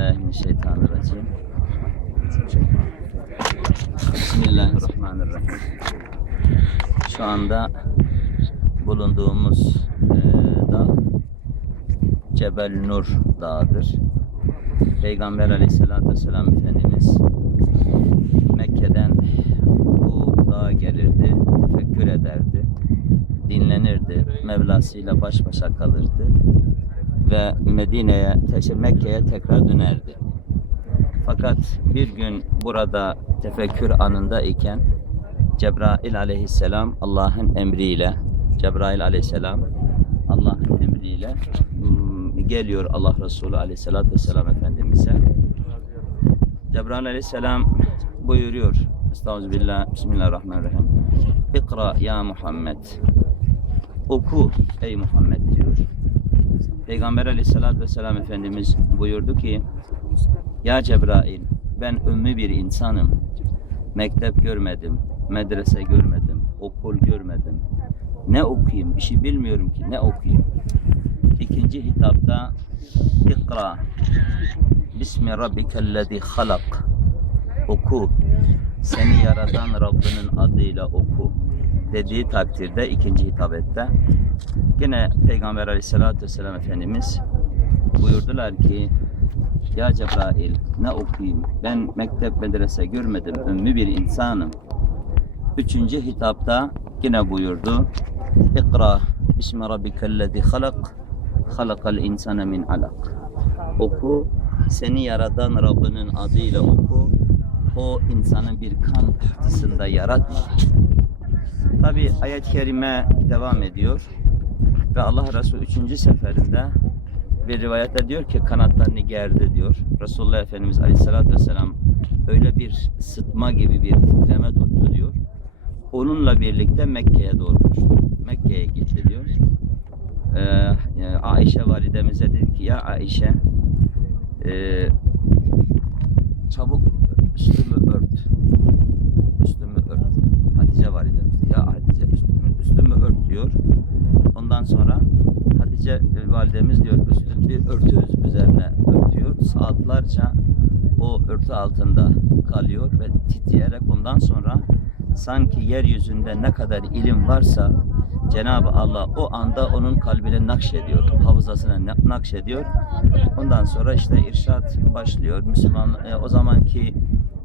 Euzubillahimineşşeytanirracim. Bismillahirrahmanirrahim. Şu anda bulunduğumuz eee dağ Cebel Nur Dağı'dır. Peygamber Aleyhisselatü Vesselam Efendimiz Mekke'den bu dağa gelirdi, tefekkür ederdi, dinlenirdi, Mevlasıyla baş başa kalırdı ve Medine'ye, Mekke'ye tekrar dönerdi. Fakat bir gün burada tefekkür anında iken Cebrail aleyhisselam Allah'ın emriyle Cebrail aleyhisselam Allah'ın emriyle mm, geliyor Allah Resulü aleyhisselatü vesselam Efendimiz'e. Cebrail aleyhisselam buyuruyor. Estağfirullah. Bismillahirrahmanirrahim. İkra ya Muhammed. Oku ey Muhammed diyor. Peygamber aleyhissalatü vesselam Efendimiz buyurdu ki Ya Cebrail ben ümmü bir insanım. Mektep görmedim, medrese görmedim, okul görmedim. Ne okuyayım? Bir şey bilmiyorum ki ne okuyayım. İkinci hitapta İkra Bismi rabbikellezi halak Oku Seni yaratan Rabbinin adıyla oku dediği takdirde ikinci hitabette Yine Peygamber Aleyhisselatü Vesselam Efendimiz buyurdular ki Ya Cebrail ne okuyayım? Ben mektep medrese görmedim. Ümmü bir insanım. Üçüncü hitapta yine buyurdu. İkra Bismi Rabbikellezi halak Halakal insane min alak. Oku seni yaratan Rabbinin adıyla oku. O insanın bir kan pıhtısında yaratmadı. Tabi ayet-i kerime devam ediyor. Ve Allah Resulü üçüncü seferinde bir rivayette diyor ki kanatlarını gerdi diyor. Resulullah Efendimiz Aleyhisselatü Vesselam öyle bir sıtma gibi bir titreme tuttu diyor. Onunla birlikte Mekke'ye doğru koştu. Mekke'ye gitti diyor. Ee, yani Ayşe validemize dedi ki ya Ayşe e, çabuk üstümü ört. Üstümü ört. Hatice validemiz de, ya Hatice üstümü, üstümü ört diyor. Ondan sonra Hatice e, validemiz diyor üstün bir örtü üzerine örtüyor. Saatlerce o örtü altında kalıyor ve titreyerek ondan sonra sanki yeryüzünde ne kadar ilim varsa Cenab-ı Allah o anda onun kalbine nakşediyor, hafızasına na- nakşediyor. Ondan sonra işte irşat başlıyor. Müslüman e, o zamanki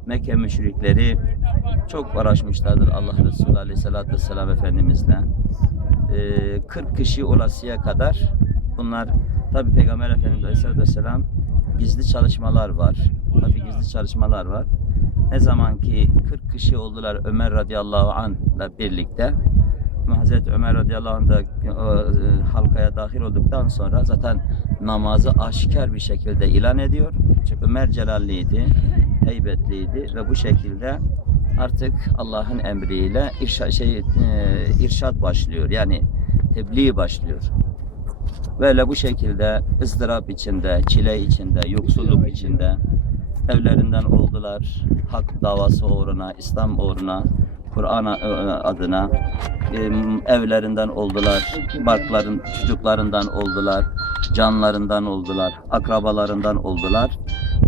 Mekke müşrikleri çok uğraşmışlardır Allah Resulü Aleyhisselatü Vesselam Efendimizle. Ee, 40 kişi olasıya kadar bunlar tabi Peygamber Efendimiz Aleyhisselatü Vesselam gizli çalışmalar var. Tabi gizli çalışmalar var. Ne zaman ki 40 kişi oldular Ömer radıyallahu anh'la birlikte Hazreti Ömer radıyallahu anh da e, halkaya dahil olduktan sonra zaten namazı aşikar bir şekilde ilan ediyor. Çünkü Ömer celalliydi, heybetliydi ve bu şekilde artık Allah'ın emriyle irşa, şey, e, irşat başlıyor. Yani tebliğ başlıyor. Böyle bu şekilde ızdırap içinde, çile içinde, yoksulluk içinde evlerinden oldular. Hak davası uğruna, İslam uğruna, Kur'an e, adına e, evlerinden oldular, barkların çocuklarından oldular, canlarından oldular, akrabalarından oldular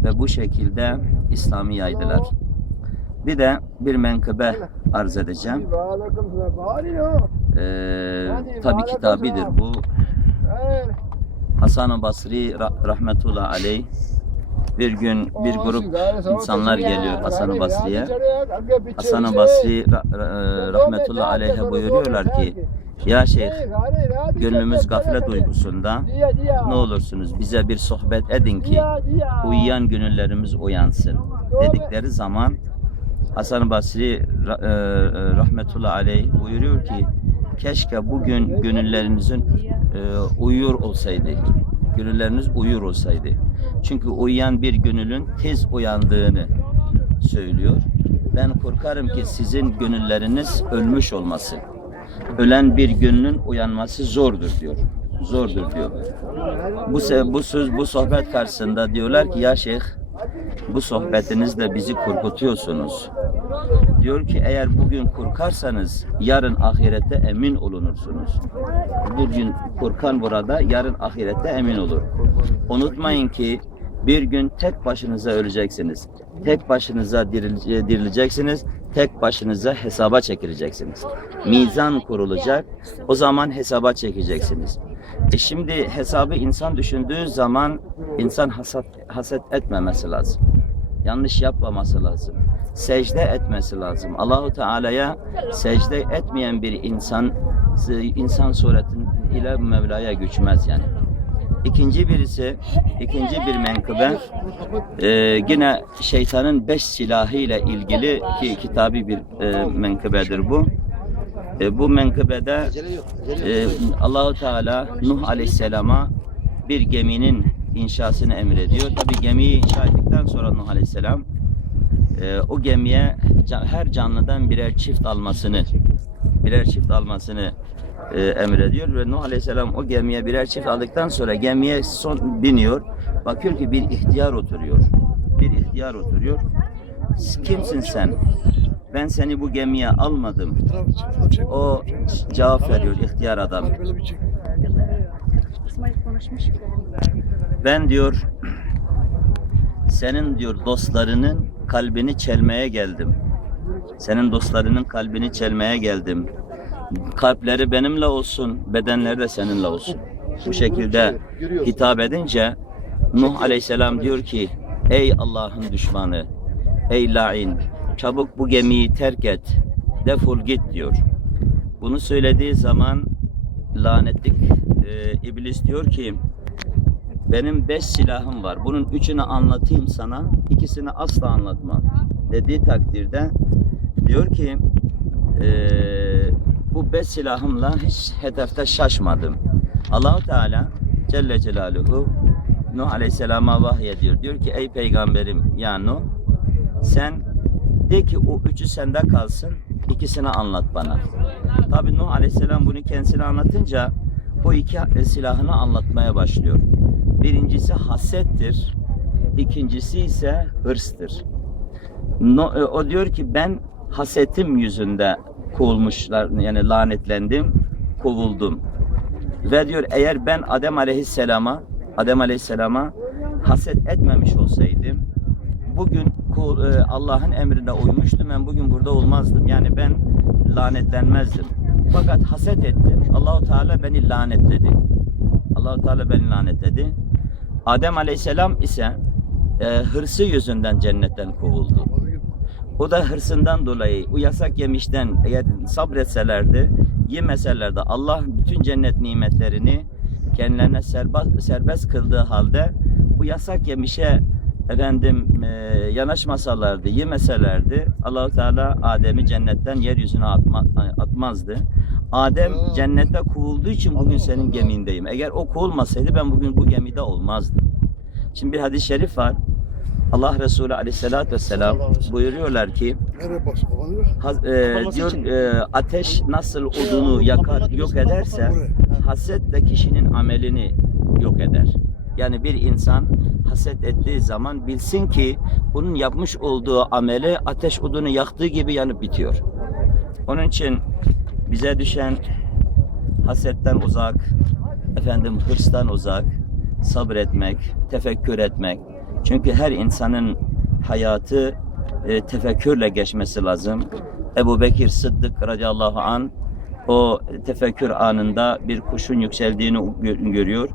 ve bu şekilde İslam'ı yaydılar. Bir de bir menkıbe arz edeceğim. Ee, tabi kitabidir bu. Hasan-ı Basri ra- rahmetullah aleyh. Bir gün bir grup insanlar geliyor Hasan-ı Basri'ye. Hasan-ı Basri ra- rahmetullah aleyhe buyuruyorlar ki ya şeyh gönlümüz gaflet uykusunda ne olursunuz bize bir sohbet edin ki uyuyan gönüllerimiz uyansın. Dedikleri zaman Hasan Basri e, e, rahmetullah aleyh buyuruyor ki keşke bugün gönüllerinizin e, uyuyor olsaydı. Gönülleriniz uyur olsaydı. Çünkü uyuyan bir gönülün tez uyandığını söylüyor. Ben korkarım ki sizin gönülleriniz ölmüş olması. Ölen bir gönlün uyanması zordur diyor. Zordur diyor. Bu bu söz bu sohbet karşısında diyorlar ki ya şeyh bu sohbetinizle bizi korkutuyorsunuz. Diyor ki eğer bugün korkarsanız yarın ahirette emin olunursunuz. Bugün korkan burada yarın ahirette emin olur. Unutmayın ki Bir gün tek başınıza öleceksiniz. Tek başınıza diril- dirileceksiniz. Tek başınıza hesaba çekileceksiniz. Mizan kurulacak. O zaman hesaba çekeceksiniz. E şimdi hesabı insan düşündüğü zaman insan hasat, haset etmemesi lazım. Yanlış yapmaması lazım. Secde etmesi lazım. Allahu Teala'ya secde etmeyen bir insan insan suretin ile Mevla'ya göçmez yani. İkinci birisi, ikinci bir menkıbe e, yine şeytanın beş silahı ile ilgili ki kitabi bir e, menkıbedir bu. E, bu menkıbede e, Allahu Teala Nuh Aleyhisselam'a bir geminin inşasını emrediyor. Tabi gemiyi inşa ettikten sonra Nuh Aleyhisselam e, o gemiye her canlıdan birer çift almasını birer çift almasını e, emrediyor ve Nuh Aleyhisselam o gemiye birer çift aldıktan sonra gemiye son biniyor. Bakıyor ki bir ihtiyar oturuyor. Bir ihtiyar oturuyor. Kimsin sen? Ben seni bu gemiye almadım. O cevap veriyor ihtiyar adam. Ben diyor senin diyor dostlarının kalbini çelmeye geldim. Senin dostlarının kalbini çelmeye geldim. Kalpleri benimle olsun, bedenleri de seninle olsun. Bu şekilde hitap edince Nuh Aleyhisselam diyor ki Ey Allah'ın düşmanı, ey lain, çabuk bu gemiyi terk et, defol git diyor. Bunu söylediği zaman lanetlik e, iblis diyor ki benim beş silahım var. Bunun üçünü anlatayım sana, ikisini asla anlatmam. Dediği takdirde diyor ki eee, bu beş silahımla hiç hedefte şaşmadım. Allahu Teala Celle Celaluhu Nuh Aleyhisselam'a vahyediyor. Diyor ki ey peygamberim ya Nuh sen de ki o üçü sende kalsın ikisini anlat bana. Tabi Nuh Aleyhisselam bunu kendisine anlatınca o iki silahını anlatmaya başlıyor. Birincisi hasettir. ikincisi ise hırstır. No- e, o diyor ki ben hasetim yüzünde kovulmuşlar yani lanetlendim, kovuldum. Ve diyor eğer ben Adem Aleyhisselam'a Adem Aleyhisselam'a haset etmemiş olsaydım bugün e, Allah'ın emrine uymuştum ben bugün burada olmazdım. Yani ben lanetlenmezdim. Fakat haset ettim. Allahu Teala beni lanetledi. Allahu Teala beni lanetledi. Adem Aleyhisselam ise e, hırsı yüzünden cennetten kovuldu. O da hırsından dolayı o yasak yemişten eğer sabretselerdi, yemeselerdi Allah bütün cennet nimetlerini kendilerine serbest, serbest kıldığı halde bu yasak yemişe efendim e, yanaşmasalardı, yemeselerdi Allahu Teala Adem'i cennetten yeryüzüne atma, atmazdı. Adem cennette kovulduğu için bugün senin gemindeyim. Eğer o kovulmasaydı ben bugün bu gemide olmazdım. Şimdi bir hadis-i şerif var. Allah Resulü Aleyhisselatü Vesselam buyuruyorlar ki e, diyor e, ateş nasıl odunu yakar yok ederse haset de kişinin amelini yok eder. Yani bir insan haset ettiği zaman bilsin ki bunun yapmış olduğu ameli ateş odunu yaktığı gibi yanıp bitiyor. Onun için bize düşen hasetten uzak, efendim hırstan uzak, sabretmek, tefekkür etmek. Çünkü her insanın hayatı e, tefekkürle geçmesi lazım. Ebu Bekir Sıddık radıyallahu an o tefekkür anında bir kuşun yükseldiğini gö- görüyor.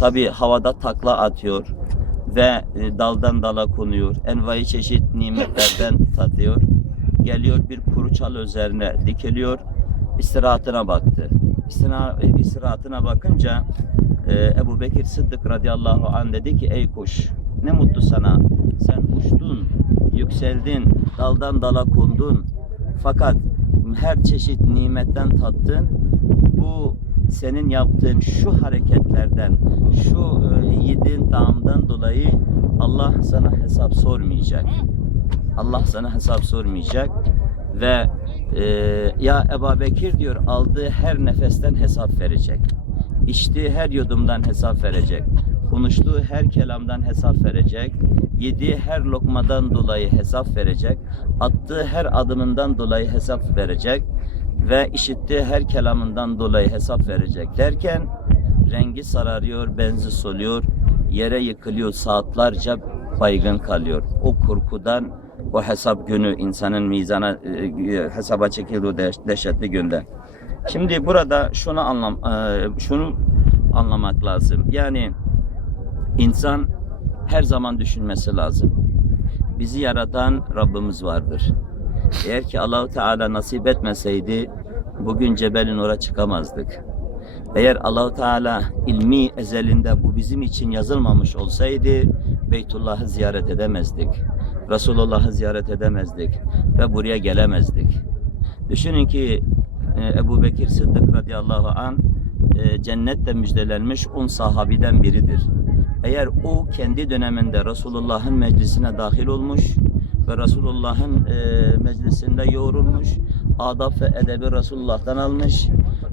Tabi havada takla atıyor ve e, daldan dala konuyor. Envai çeşit nimetlerden tatıyor. Geliyor bir kuru çalı üzerine dikiliyor. İstirahatına baktı. E, istirahatına bakınca e, Ebu Bekir Sıddık radıyallahu an dedi ki ey kuş ne mutlu sana sen uçtun yükseldin daldan dala kondun fakat her çeşit nimetten tattın bu senin yaptığın şu hareketlerden şu e, yediğin tamdan dolayı Allah sana hesap sormayacak Allah sana hesap sormayacak ve e, ya Ebu Bekir diyor aldığı her nefesten hesap verecek. İçtiği her yudumdan hesap verecek. Konuştuğu her kelamdan hesap verecek. Yediği her lokmadan dolayı hesap verecek. Attığı her adımından dolayı hesap verecek. Ve işittiği her kelamından dolayı hesap verecek derken rengi sararıyor, benzi soluyor. yere yıkılıyor saatlerce baygın kalıyor. O korkudan o hesap günü insanın mizana e, hesaba çekildiği deh- dehşetli günde. Şimdi burada şunu anlam e, şunu anlamak lazım. Yani insan her zaman düşünmesi lazım. Bizi yaratan Rabbimiz vardır. Eğer ki Allahu Teala nasip etmeseydi bugün Cebel Nur'a çıkamazdık. Eğer Allahu Teala ilmi ezelinde bu bizim için yazılmamış olsaydı Beytullah'ı ziyaret edemezdik. Resulullah'ı ziyaret edemezdik ve buraya gelemezdik. Düşünün ki e, Ebu Bekir Sıddık radıyallahu an e, cennetle müjdelenmiş on sahabiden biridir. Eğer o kendi döneminde Resulullah'ın meclisine dahil olmuş ve Resulullah'ın e, meclisinde yoğrulmuş, adab ve edebi Resulullah'tan almış,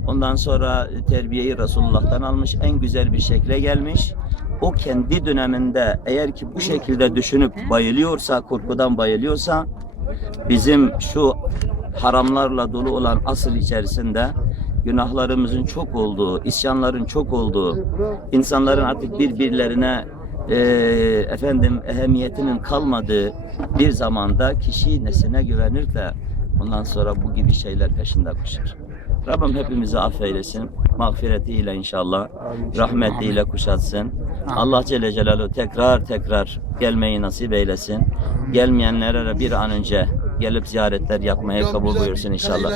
ondan sonra terbiyeyi Resulullah'tan almış, en güzel bir şekle gelmiş. O kendi döneminde eğer ki bu şekilde düşünüp bayılıyorsa, korkudan bayılıyorsa, bizim şu haramlarla dolu olan asıl içerisinde günahlarımızın çok olduğu, isyanların çok olduğu, insanların artık birbirlerine e, efendim ehemmiyetinin kalmadığı bir zamanda kişi nesine güvenir de ondan sonra bu gibi şeyler peşinde koşar. Rabbim hepimizi affeylesin. Mağfiretiyle inşallah, rahmetiyle kuşatsın. Allah Celle Celaluhu tekrar tekrar gelmeyi nasip eylesin. Gelmeyenlere bir an önce gelip ziyaretler yapmaya kabul buyursun inşallah.